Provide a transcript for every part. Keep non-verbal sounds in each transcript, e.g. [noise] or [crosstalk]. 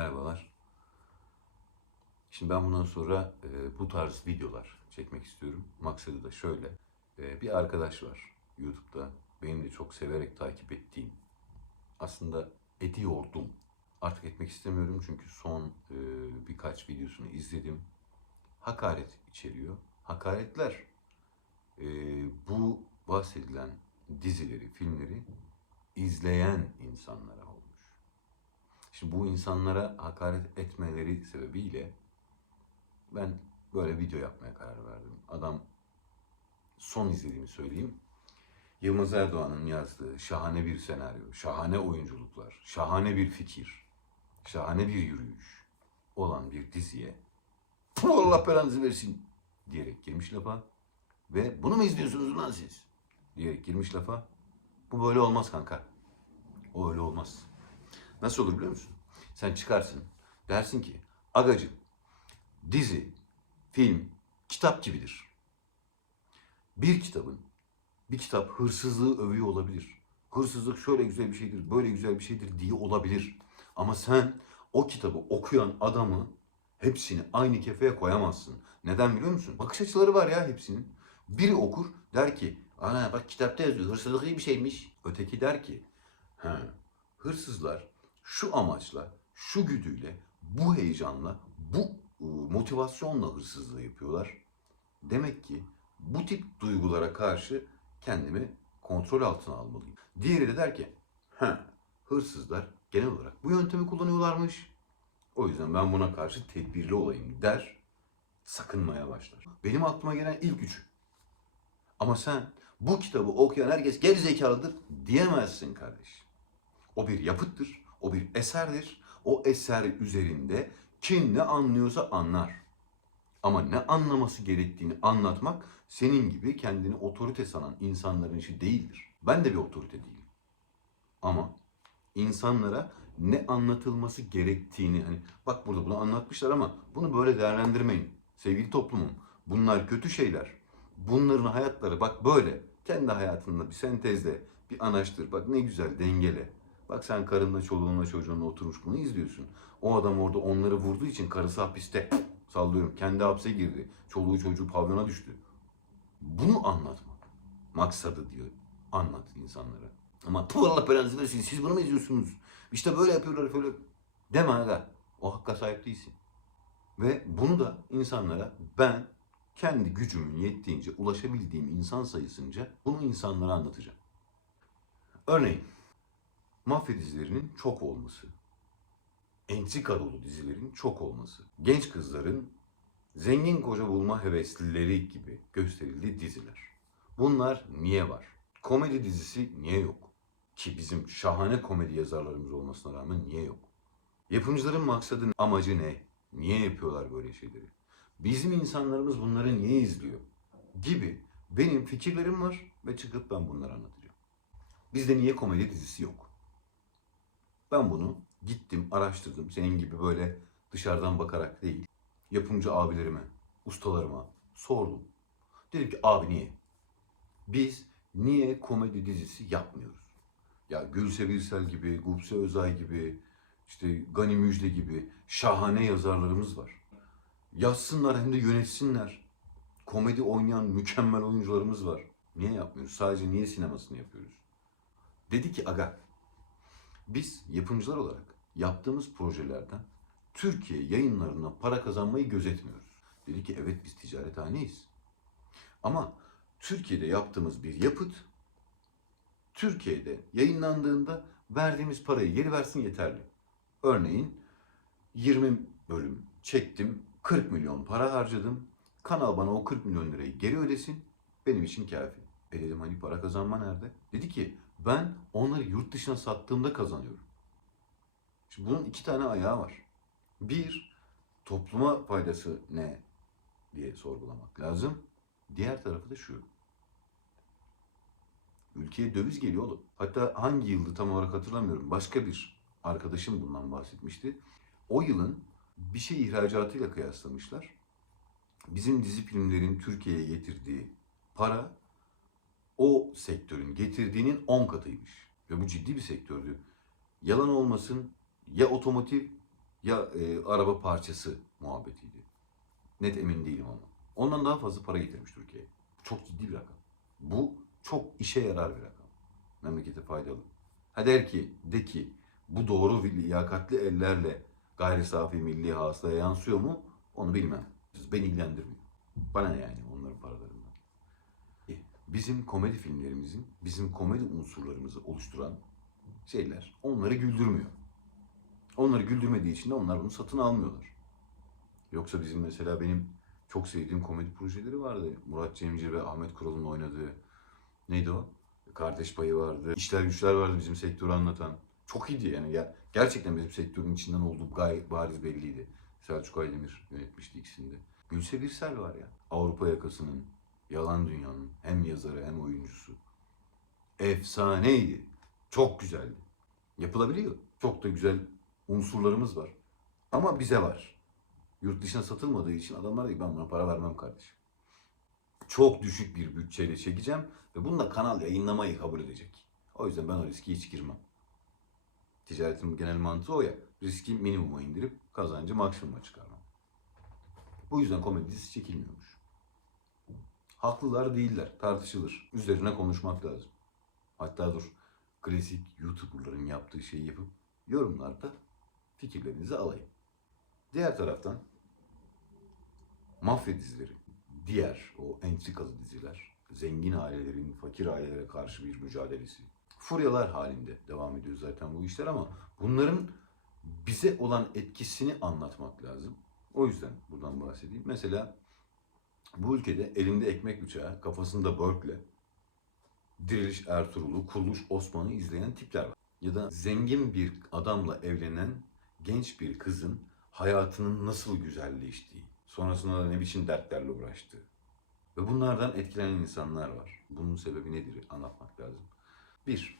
Merhabalar. Şimdi ben bundan sonra e, bu tarz videolar çekmek istiyorum. Maksadı da şöyle. E, bir arkadaş var YouTube'da. Benim de çok severek takip ettiğim. Aslında ediyordum. Artık etmek istemiyorum çünkü son e, birkaç videosunu izledim. Hakaret içeriyor. Hakaretler e, bu bahsedilen dizileri, filmleri izleyen insanlara Şimdi bu insanlara hakaret etmeleri sebebiyle ben böyle video yapmaya karar verdim. Adam son izlediğimi söyleyeyim. Yılmaz Erdoğan'ın yazdığı şahane bir senaryo, şahane oyunculuklar, şahane bir fikir, şahane bir yürüyüş olan bir diziye "Puh, Allah belanızı versin diyerek girmiş lafa ve bunu mu izliyorsunuz lan siz diyerek girmiş lafa. Bu böyle olmaz kanka. O öyle olmaz. Nasıl olur biliyor musun? Sen çıkarsın, dersin ki, agacım, dizi, film, kitap gibidir. Bir kitabın, bir kitap hırsızlığı övüyor olabilir. Hırsızlık şöyle güzel bir şeydir, böyle güzel bir şeydir diye olabilir. Ama sen o kitabı okuyan adamı hepsini aynı kefeye koyamazsın. Neden biliyor musun? Bakış açıları var ya hepsinin. Biri okur der ki, ana bak kitapta yazıyor hırsızlık iyi bir şeymiş. Öteki der ki, he, hırsızlar şu amaçla, şu güdüyle, bu heyecanla, bu e, motivasyonla hırsızlığı yapıyorlar. Demek ki bu tip duygulara karşı kendimi kontrol altına almalıyım. Diğeri de der ki, hırsızlar genel olarak bu yöntemi kullanıyorlarmış. O yüzden ben buna karşı tedbirli olayım der, sakınmaya başlar. Benim aklıma gelen ilk üç. Ama sen bu kitabı okuyan herkes geri zekalıdır diyemezsin kardeşim. O bir yapıttır, o bir eserdir. O eser üzerinde kim ne anlıyorsa anlar. Ama ne anlaması gerektiğini anlatmak senin gibi kendini otorite sanan insanların işi değildir. Ben de bir otorite değilim. Ama insanlara ne anlatılması gerektiğini hani bak burada bunu anlatmışlar ama bunu böyle değerlendirmeyin. Sevgili toplumum bunlar kötü şeyler. Bunların hayatları bak böyle. Kendi hayatında bir sentezle bir anaçtır. Bak ne güzel dengele. Bak sen karınla, çoluğunla, çocuğunla oturmuş bunu izliyorsun. O adam orada onları vurduğu için karısı hapiste. [laughs] Sallıyorum. Kendi hapse girdi. Çoluğu çocuğu pavyona düştü. Bunu anlatmak. Maksadı diyor. Anlat insanlara. Ama tu Allah belanızı versin. Siz bunu mu izliyorsunuz? İşte böyle yapıyorlar böyle. Deme aga. O hakka sahip değilsin. Ve bunu da insanlara ben kendi gücümün yettiğince, ulaşabildiğim insan sayısınca bunu insanlara anlatacağım. Örneğin mafya dizilerinin çok olması, entrika dolu dizilerin çok olması, genç kızların zengin koca bulma heveslileri gibi gösterildiği diziler. Bunlar niye var? Komedi dizisi niye yok? Ki bizim şahane komedi yazarlarımız olmasına rağmen niye yok? Yapımcıların maksadı, amacı ne? Niye yapıyorlar böyle şeyleri? Bizim insanlarımız bunları niye izliyor? Gibi benim fikirlerim var ve çıkıp ben bunları anlatacağım. Bizde niye komedi dizisi yok? Ben bunu gittim, araştırdım. Senin gibi böyle dışarıdan bakarak değil. Yapımcı abilerime, ustalarıma sordum. Dedim ki abi niye? Biz niye komedi dizisi yapmıyoruz? Ya Gülse Birsel gibi, Gupse Özay gibi, işte Gani Müjde gibi şahane yazarlarımız var. Yazsınlar hem de yönetsinler. Komedi oynayan mükemmel oyuncularımız var. Niye yapmıyoruz? Sadece niye sinemasını yapıyoruz? Dedi ki aga biz yapımcılar olarak yaptığımız projelerden Türkiye yayınlarından para kazanmayı gözetmiyoruz. Dedi ki evet biz ticarethaneyiz. Ama Türkiye'de yaptığımız bir yapıt Türkiye'de yayınlandığında verdiğimiz parayı geri versin yeterli. Örneğin 20 bölüm çektim, 40 milyon para harcadım. Kanal bana o 40 milyon lirayı geri ödesin. Benim için kafi. E dedim hani para kazanma nerede? Dedi ki ben onları yurt dışına sattığımda kazanıyorum. Şimdi bunun iki tane ayağı var. Bir, topluma faydası ne diye sorgulamak lazım. Diğer tarafı da şu. Ülkeye döviz geliyor oğlum. Hatta hangi yıldı tam olarak hatırlamıyorum. Başka bir arkadaşım bundan bahsetmişti. O yılın bir şey ihracatıyla kıyaslamışlar. Bizim dizi filmlerin Türkiye'ye getirdiği para o sektörün getirdiğinin 10 katıymış. Ve bu ciddi bir sektördü. Yalan olmasın ya otomotiv ya e, araba parçası muhabbetiydi. Net emin değilim ama. Ondan daha fazla para getirmiş Türkiye'ye. Çok ciddi bir rakam. Bu çok işe yarar bir rakam. Memlekete faydalı. Ha der ki, de ki bu doğru ve liyakatli ellerle gayri safi milli hasılaya yansıyor mu? Onu bilmem. Beni ilgilendirmiyor. Bana ne yani onların paralarından. Bizim komedi filmlerimizin, bizim komedi unsurlarımızı oluşturan şeyler onları güldürmüyor. Onları güldürmediği için de onlar bunu satın almıyorlar. Yoksa bizim mesela benim çok sevdiğim komedi projeleri vardı. Murat Cemcir ve Ahmet Kural'ın oynadığı neydi o? Kardeş Payı vardı. İşler güçler vardı bizim sektörü anlatan. Çok iyiydi yani. Ger- gerçekten bizim sektörün içinden olduğu gayet bariz belliydi. Selçuk Aydemir yönetmişti ikisini de. Gülse Birsel var ya. Avrupa yakasının, Yalan Dünya'nın hem yazarı hem oyuncusu. Efsaneydi. Çok güzeldi. Yapılabiliyor. Çok da güzel unsurlarımız var. Ama bize var. Yurt dışına satılmadığı için adamlar diyor ben buna para vermem kardeşim. Çok düşük bir bütçeyle çekeceğim ve bunu da kanal yayınlamayı kabul edecek. O yüzden ben o riski hiç girmem. Ticaretin genel mantığı o ya. Riski minimuma indirip kazancı maksimuma çıkarmam. Bu yüzden komedi dizisi çekilmiyormuş. Haklılar değiller, tartışılır. Üzerine konuşmak lazım. Hatta dur, klasik YouTuber'ların yaptığı şeyi yapıp yorumlarda fikirlerinizi alayım. Diğer taraftan mafya dizileri, diğer o entrikalı diziler, zengin ailelerin fakir ailelere karşı bir mücadelesi. Furyalar halinde devam ediyor zaten bu işler ama bunların bize olan etkisini anlatmak lazım. O yüzden buradan bahsedeyim. Mesela bu ülkede elinde ekmek bıçağı, kafasında börkle, Diriliş Ertuğrul'u, Kuruluş Osman'ı izleyen tipler var. Ya da zengin bir adamla evlenen genç bir kızın hayatının nasıl güzelleştiği, sonrasında da ne biçim dertlerle uğraştığı. Ve bunlardan etkilenen insanlar var. Bunun sebebi nedir anlatmak lazım. Bir,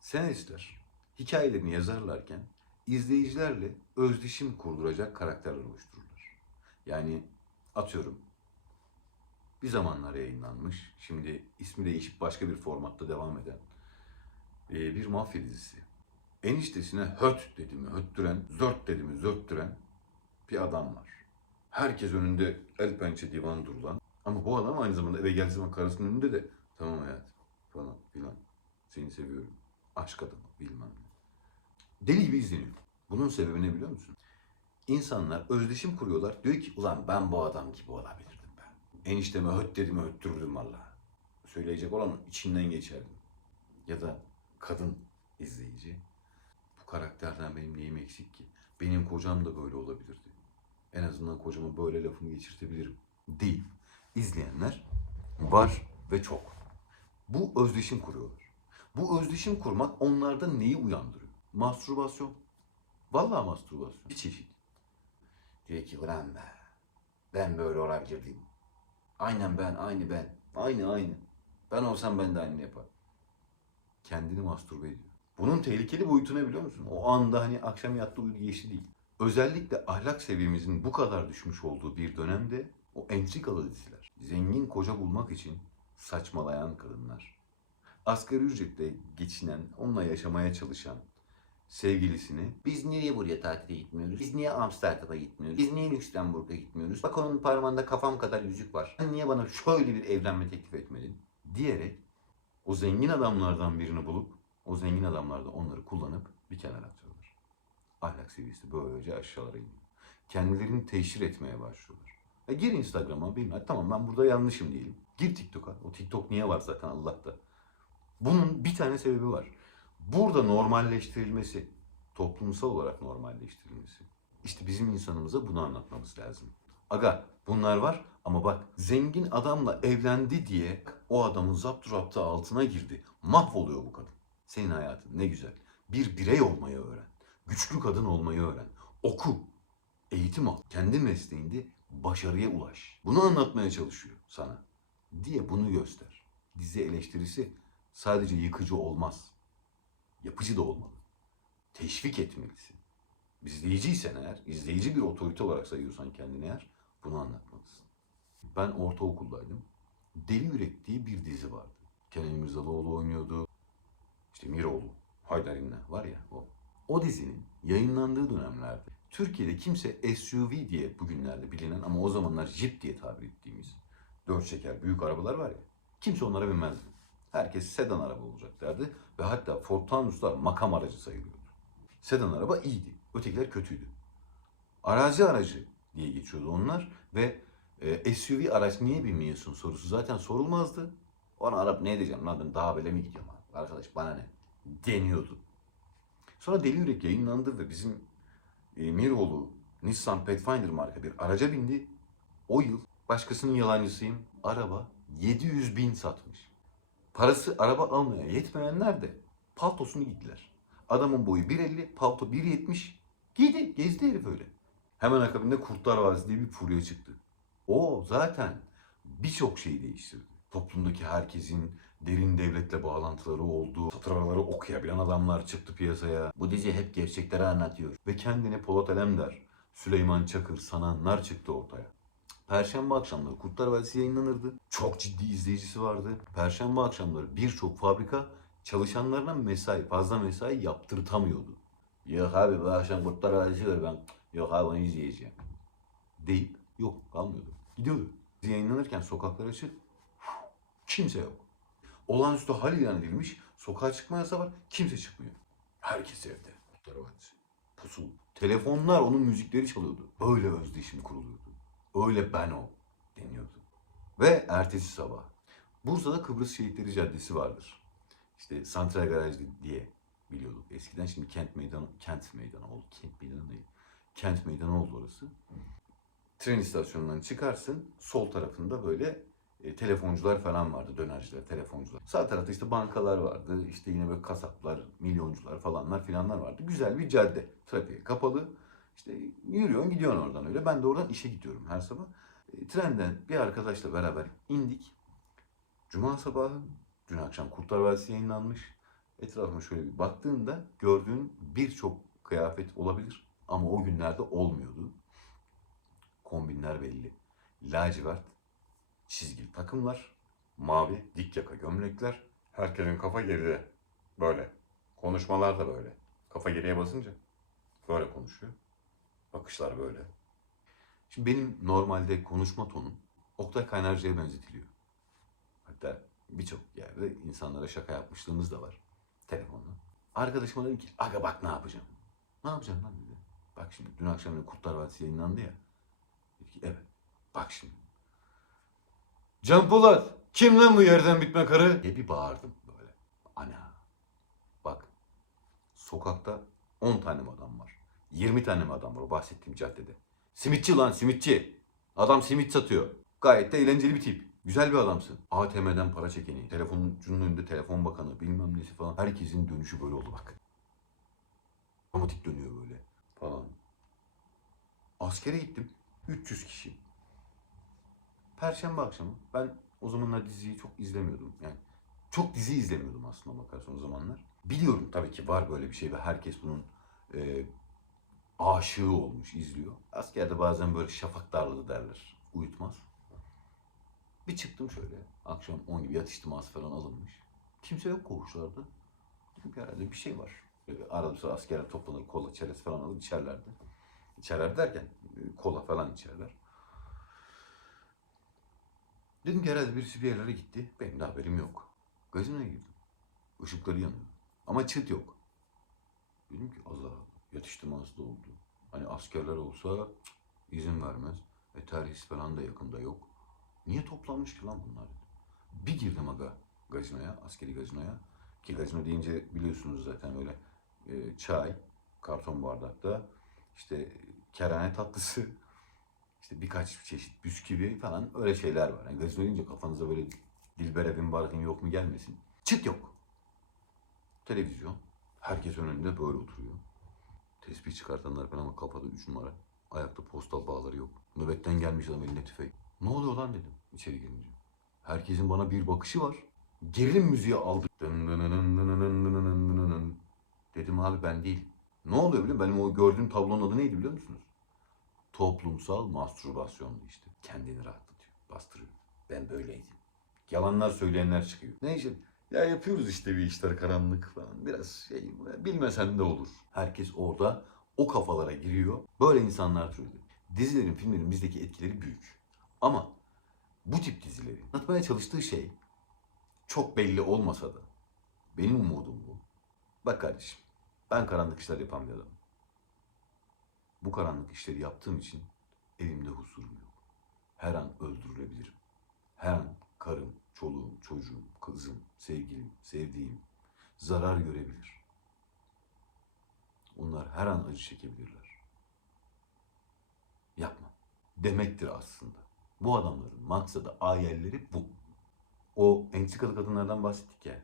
senaristler hikayelerini yazarlarken izleyicilerle özdeşim kurduracak karakterler oluştururlar. Yani atıyorum bir zamanlar yayınlanmış, şimdi ismi değişip başka bir formatta devam eden e, bir mafya dizisi. Eniştesine höt dedi mi höttüren, zört dedi mi zörttüren bir adam var. Herkes önünde el pençe divan durulan. Ama bu adam aynı zamanda eve geldiği zaman karısının önünde de tamam hayatım falan filan seni seviyorum. Aşk adamı bilmem ne. Deli gibi izleniyor. Bunun sebebi ne biliyor musun? İnsanlar özdeşim kuruyorlar. Diyor ki ulan ben bu adam gibi olabilirdim ben. Enişteme höt dedim höttürürdüm valla. Söyleyecek olan içinden geçerdim. Ya da kadın izleyici. Bu karakterden benim neyim eksik ki? Benim kocam da böyle olabilirdi. En azından kocama böyle lafımı geçirtebilirim. Değil. İzleyenler var ve çok. Bu özdeşim kuruyorlar. Bu özdeşim kurmak onlarda neyi uyandırıyor? Mastürbasyon. Vallahi mastürbasyon. Bir çeşit. Diyor ki ulan be. Ben böyle olabilirdim. Aynen ben, aynı ben. Aynı aynı. Ben olsam ben de aynı yaparım. Kendini mastürbe ediyor. Bunun tehlikeli boyutu ne biliyor musun? O anda hani akşam yattı uyudu geçti değil. Özellikle ahlak seviyemizin bu kadar düşmüş olduğu bir dönemde o entrikalı diziler. Zengin koca bulmak için saçmalayan kadınlar. Asgari ücretle geçinen, onunla yaşamaya çalışan sevgilisini biz niye buraya tatile gitmiyoruz? Biz niye Amsterdam'a gitmiyoruz? Biz niye Lüksemburg'a gitmiyoruz? Bak onun parmağında kafam kadar yüzük var. Sen niye bana şöyle bir evlenme teklif etmedin? Diyerek o zengin adamlardan birini bulup o zengin adamlar da onları kullanıp bir kenara atıyorlar. Ahlak seviyesi böylece aşağılara iniyor. Kendilerini teşhir etmeye başlıyorlar. E gir Instagram'a bilmem. Tamam ben burada yanlışım diyelim. Gir TikTok'a. O TikTok niye var zaten Allah'ta. Bunun bir tane sebebi var. Burada normalleştirilmesi, toplumsal olarak normalleştirilmesi. İşte bizim insanımıza bunu anlatmamız lazım. Aga bunlar var ama bak zengin adamla evlendi diye o adamın zapturaptı altına girdi. Mahvoluyor bu kadın. Senin hayatın ne güzel. Bir birey olmayı öğren. Güçlü kadın olmayı öğren. Oku. Eğitim al. Kendi mesleğinde başarıya ulaş. Bunu anlatmaya çalışıyor sana. Diye bunu göster. Dizi eleştirisi sadece yıkıcı olmaz. Yapıcı da olmalı. Teşvik etmelisin. İzleyiciysen eğer, izleyici bir otorite olarak sayıyorsan kendini eğer, bunu anlatmalısın. Ben ortaokuldaydım. Deli diye bir dizi vardı. Kenan İmirzalıoğlu oynuyordu. İşte Miroğlu, Haydar İmna var ya o. O dizinin yayınlandığı dönemlerde Türkiye'de kimse SUV diye bugünlerde bilinen ama o zamanlar Jeep diye tabir ettiğimiz dört çeker büyük arabalar var ya. Kimse onlara binmezdi. Herkes sedan araba olacak derdi ve hatta Ford Taunus'lar makam aracı sayılıyordu. Sedan araba iyiydi, ötekiler kötüydü. Arazi aracı diye geçiyordu onlar ve e, SUV araç niye binmiyorsun sorusu zaten sorulmazdı. Ona Arap ne edeceğim lan ben daha böyle mi gidiyorum abi? Arkadaş bana ne? Deniyordu. Sonra Deli Yürek yayınlandı ve bizim e, Miroğlu Nissan Pathfinder marka bir araca bindi. O yıl başkasının yalancısıyım. Araba 700 bin satmış. Parası araba almaya yetmeyenler de paltosunu gittiler. Adamın boyu 1.50, palto 1.70. Giydi, gezdi herif öyle. Hemen akabinde Kurtlar Vadisi diye bir furya çıktı. O zaten birçok şeyi değiştirdi. Toplumdaki herkesin derin devletle bağlantıları olduğu, satır araları okuyabilen adamlar çıktı piyasaya. Bu dizi hep gerçekleri anlatıyor. Ve kendini Polat Alemdar, Süleyman Çakır sananlar çıktı ortaya. Perşembe akşamları Kurtlar Vadisi yayınlanırdı. Çok ciddi izleyicisi vardı. Perşembe akşamları birçok fabrika çalışanlarına mesai, fazla mesai yaptırtamıyordu. Yok abi bu akşam Kurtlar Vadisi var ben. Yok abi onu izleyeceğim. Deyip yok kalmıyordu. Gidiyordu. Yayınlanırken sokaklar açık. Kimse yok. Olağanüstü hal ilan edilmiş. Sokağa çıkma yasağı var. Kimse çıkmıyor. Herkes evde. Kurtlar Vadisi. Pusu. Telefonlar onun müzikleri çalıyordu. Öyle özdeşim kuruluyordu. Öyle ben o deniyordu. Ve ertesi sabah. Bursa'da Kıbrıs Şehitleri Caddesi vardır. İşte Santral Garaj diye biliyorduk eskiden. Şimdi kent meydanı, kent meydanı oldu. Kent meydanı değil. Kent meydanı oldu orası. Tren istasyonundan çıkarsın. Sol tarafında böyle e, telefoncular falan vardı. Dönerciler, telefoncular. Sağ tarafta işte bankalar vardı. İşte yine böyle kasaplar, milyoncular falanlar filanlar vardı. Güzel bir cadde. Trafiğe kapalı. İşte yürüyorsun gidiyorsun oradan öyle. Ben de oradan işe gidiyorum her sabah. E, trenden bir arkadaşla beraber indik. Cuma sabahı, dün akşam Kurtlar Vadisi yayınlanmış. Etrafıma şöyle bir baktığımda gördüğün birçok kıyafet olabilir. Ama o günlerde olmuyordu. Kombinler belli. Lacivert, çizgili takımlar, mavi dik yaka gömlekler. Herkesin kafa geride. Böyle. Konuşmalar da böyle. Kafa geriye basınca böyle konuşuyor. Bakışlar böyle. Şimdi benim normalde konuşma tonum Oktay Kaynarca'ya benzetiliyor. Hatta birçok yerde insanlara şaka yapmışlığımız da var telefonla. Arkadaşıma dedim ki aga bak ne yapacağım. Ne yapacağım lan dedi. Bak şimdi dün akşam Kurtlar Vadisi yayınlandı ya. Dedi ki evet bak şimdi. Can Polat kim lan bu yerden bitme karı? diye bir bağırdım böyle. Ana bak sokakta 10 tane adam var? 20 tane mi adam var o bahsettiğim caddede? Simitçi lan simitçi. Adam simit satıyor. Gayet de eğlenceli bir tip. Güzel bir adamsın. ATM'den para çekeni, telefoncunun önünde telefon bakanı, bilmem nesi falan. Herkesin dönüşü böyle oldu bak. Otomatik dönüyor böyle falan. Askere gittim. 300 kişi. Perşembe akşamı. Ben o zamanlar diziyi çok izlemiyordum. Yani çok dizi izlemiyordum aslında bakarsan o zamanlar. Biliyorum tabii ki var böyle bir şey ve herkes bunun e, aşığı olmuş, izliyor. Askerde bazen böyle şafak darlığı derler. Uyutmaz. Bir çıktım şöyle. Akşam 10 gibi yatış ihtiması falan alınmış. Kimse yok koğuşlarda. Dedim ki herhalde bir şey var. Arada sırada askerler toplanır kola, çerez falan alır içerlerdi. İçerler derken e, kola falan içerler. Dedim ki herhalde birisi bir yerlere gitti. Benim de haberim yok. Gazinoya girdim. Işıkları yanıyor. Ama çıt yok. Dedim ki Allah Allah. Yatıştırması da oldu. Hani askerler olsa izin vermez. E terhis falan da yakında yok. Niye toplanmış ki lan bunlar? Bir girdim aga gazinoya, askeri gazinoya. Ki gazino deyince biliyorsunuz zaten öyle e, çay, karton bardakta, işte kerane tatlısı, [laughs] işte birkaç çeşit bisküvi falan öyle şeyler var. Yani gazino deyince kafanıza böyle Dilber evin barkın yok mu gelmesin. Çıt yok. Televizyon. Herkes önünde böyle oturuyor. Tespih çıkartanlar falan ama kafada üç numara. Ayakta postal bağları yok. Nöbetten gelmiş adam elinde tüfek. Ne oluyor lan dedim içeri girince. Herkesin bana bir bakışı var. Gerilim müziği aldı. Dedim abi ben değil. Ne oluyor biliyor musun? Benim o gördüğüm tablonun adı neydi biliyor musunuz? Toplumsal mastürbasyondu işte. Kendini rahatlatıyor, bastırıyor. Ben böyleydim. Yalanlar söyleyenler çıkıyor. Neyse ya yapıyoruz işte bir işler karanlık falan. Biraz şey bilmesen de olur. Herkes orada o kafalara giriyor. Böyle insanlar türedi. Dizilerin, filmlerin bizdeki etkileri büyük. Ama bu tip dizilerin anlatmaya çalıştığı şey çok belli olmasa da benim umudum bu. Bak kardeşim ben karanlık işler yapan bir adamım. Bu karanlık işleri yaptığım için evimde huzurum yok. Her an öldürülebilirim. Her an karım, çoluğum, çocuğum, kızım, sevgilim, sevdiğim zarar görebilir. Onlar her an acı çekebilirler. Yapma. Demektir aslında. Bu adamların maksadı, ayelleri bu. O entrikalı kadınlardan bahsettik ya.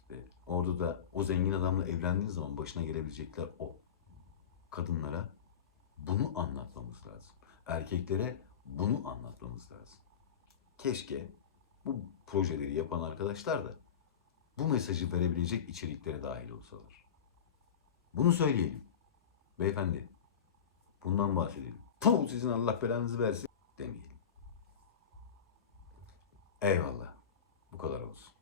İşte orada da o zengin adamla evlendiğin zaman başına gelebilecekler o. Kadınlara bunu anlatmamız lazım. Erkeklere bunu anlatmamız lazım. Keşke bu projeleri yapan arkadaşlar da bu mesajı verebilecek içeriklere dahil olsalar. Bunu söyleyelim. Beyefendi, bundan bahsedelim. Puh sizin Allah belanızı versin demeyelim. Eyvallah. Bu kadar olsun.